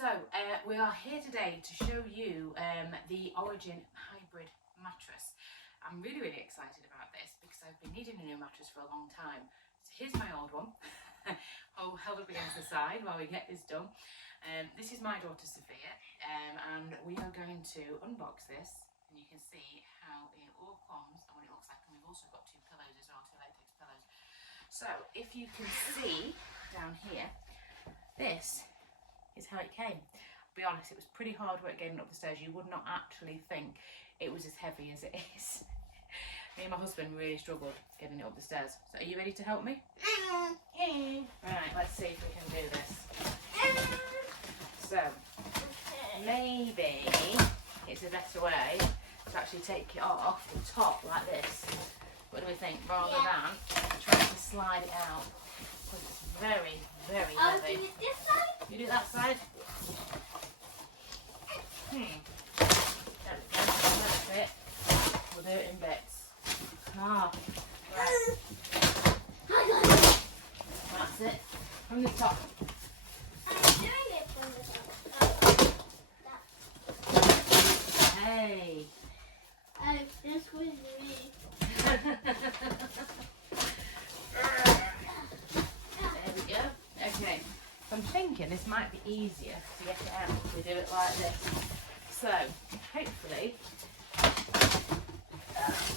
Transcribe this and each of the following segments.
So we are here today to show you the Origin Hybrid Mattress. I'm really excited about this because I've been needing a new mattress for a long time. So here's my old one. I'll held up against the side while we get this done. This is my daughter Sophia, and we are going to unbox this, and you can see how it all comes and what it looks like. And we've also got two pillows as well, two latex pillows. So if you can see down here, this is how it came. I'll be honest, it was pretty hard work getting up the stairs. You would not actually think it was as heavy as it is. Me and my husband really struggled getting it up the stairs. So are you ready to help me? Right, let's see if we can do this. So, maybe it's a better way to actually take it off the top like this. What do we think? Rather than trying to slide it out. Because it's very heavy. I'll do it this side. You do that side? There we go. That's it. We'll do it in bits. Ah, right. That's it. From the top. I'm doing it from the top. Hey. Oh, this was me. There we go. Okay. I'm thinking this might be easier to get it out if we do it like this. So, hopefully, you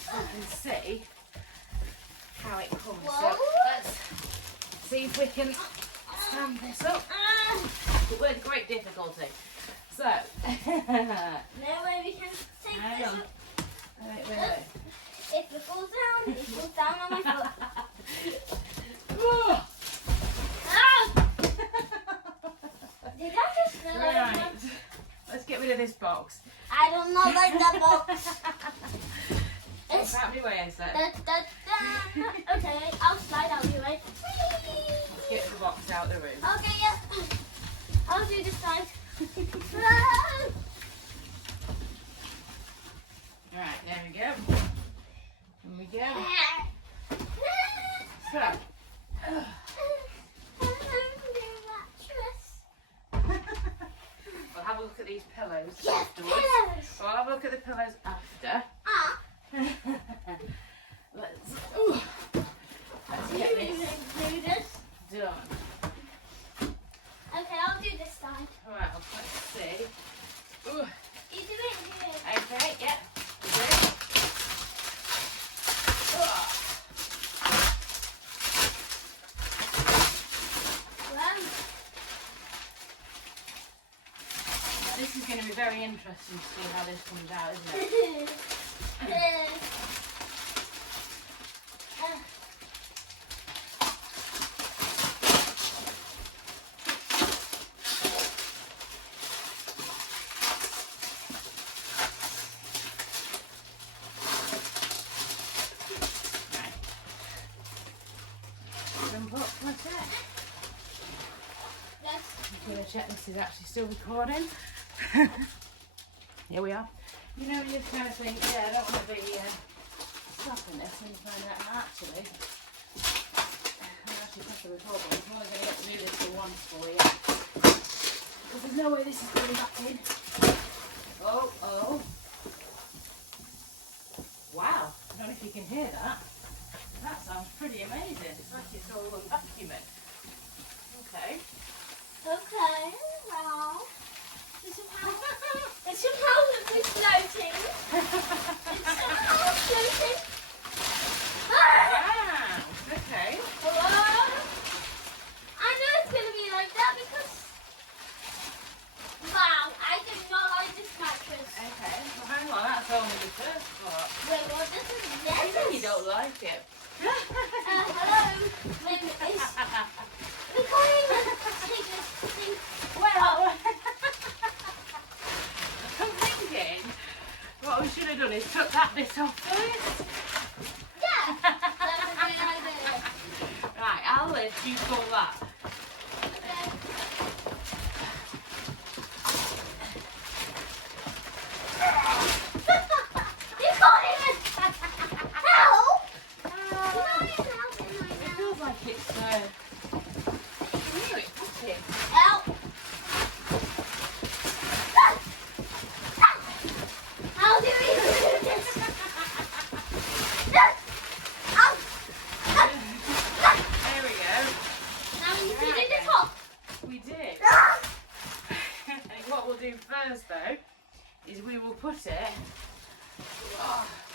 can see how it comes. Whoa. So, let's see if we can stand this up. With great difficulty. So, No way we can take hang this on. up. Wait. If it falls down on my foot. Oh. Ah! Did I just feel like Right. Let's get rid of this box. I don't know like the box. What's happening where is that? Okay, I'll slide out your way. Let's get the box out of the room. Okay, yeah. I'll do this side. Right, there we go. There we go. So, we'll have a look at these pillows afterwards. Yes. We'll have a look at the pillows after. Let's get this done. Okay, I'll do this side. Right, let's see. Ooh. You do it. Okay, yeah. We'll do it. Well, This is going to be very interesting to see how this comes out, isn't it? Right. Jump up, that's it. I'm going to check this is actually still recording. Here we are. You know, you just kind of think, yeah, I don't want to be stopping this, and you find out actually, I'm actually press the record button. I'm only going to get to do this for once for you. Because there's no way this is going back in. Oh. Wow. I don't know if you can hear that. That sounds pretty amazing. It's like it's all vacuuming. Okay. okay, well, it's somehow floating. Wow. Okay. Hello? I know it's going to be like that because, wow, I did not like this mattress. Okay. Well, hang on. That's only the first part. Wait, what? This is I think you don't like it. hello? Wait, we can't even take this thing. Well, I'm thinking what we should have done is took that bit off first. Yeah, that's a good idea. Right, I'll let you pull that. Okay. You can't even help. You can't even help me right It now. feels like it's really pushing. Help. first though is we will put it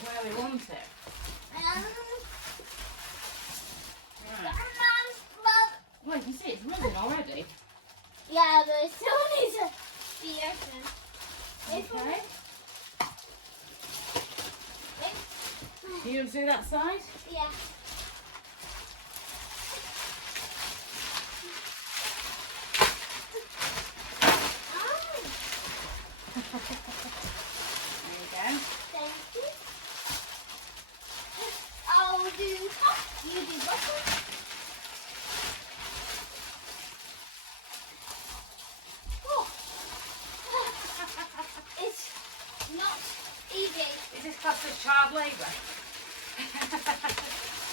where we want it. Right. Well, you can see it's running already. Yeah, but it still needs to be open. Okay. Do you want to do that side? Yeah. There you go. Thank you. I'll do top, you do bottom. Oh. It's not easy. Is this classed as child labour?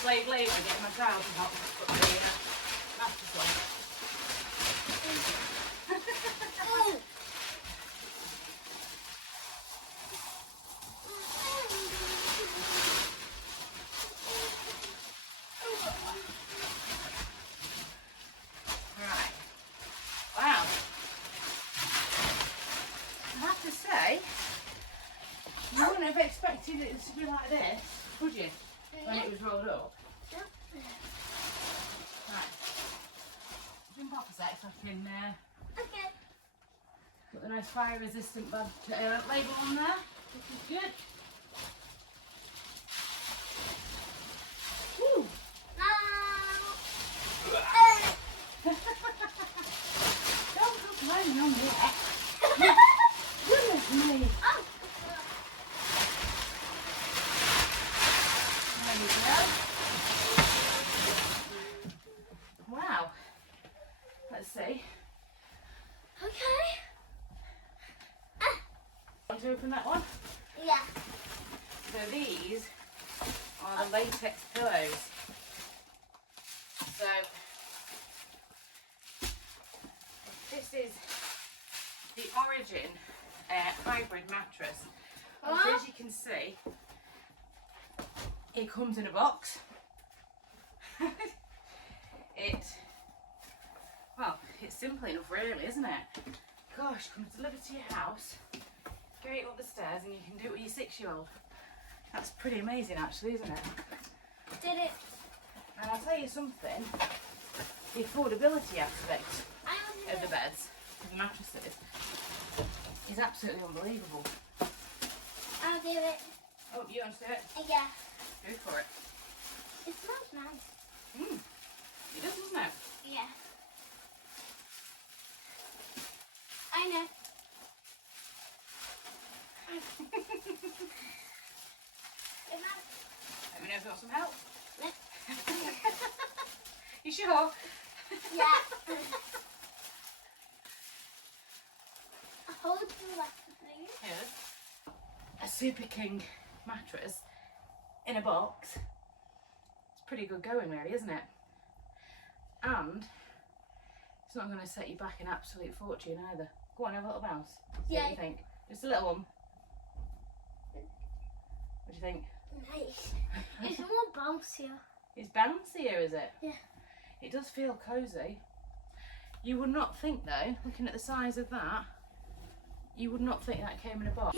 Slave labour, getting my trousers hot and put the mattress on. Oh. Right. Wow. I have to say, you wouldn't have expected it to be like this, would you? When it was rolled up. Right. Jump off a sec so I can Okay. put the nice fire resistant label on there, which is good. Woo! Don't complain on that. Goodness me. Oh. There we go. Wow. Let's see. Okay. Want to open that one? Yeah. So these are the latex pillows. So this is the Origin Hybrid Mattress. And so as you can see, it comes in a box. It's simple enough really, isn't it? Gosh, comes delivered to your house, go up the stairs and you can do it with your 6-year-old. That's pretty amazing actually, isn't it? Did it? And I'll tell you something, the affordability aspect of the beds, of the mattresses, is absolutely unbelievable. I'll do it. Oh, you want to do it? Yeah. Go for it. It smells nice. It does, doesn't it? Yeah. I know. Let me know if you want some help. No. You sure? Yeah. Hold the left, please. Here's a Super King mattress in a box. It's pretty good going really, isn't it? And it's not going to set you back an absolute fortune either. Go on, have a little bounce. See what you think. Just a little one. What do you think? Nice. It's more bouncier. It's bouncier, is it? Yeah. It does feel cosy. You would not think though, looking at the size of that, you would not think that came in a box.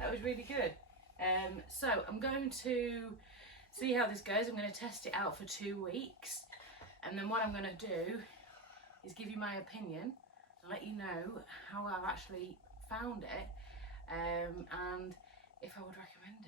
That was really good. So I'm going to see how this goes. I'm going to test it out for 2 weeks. And then what I'm going to do is give you my opinion and let you know how I've actually found it and if I would recommend it.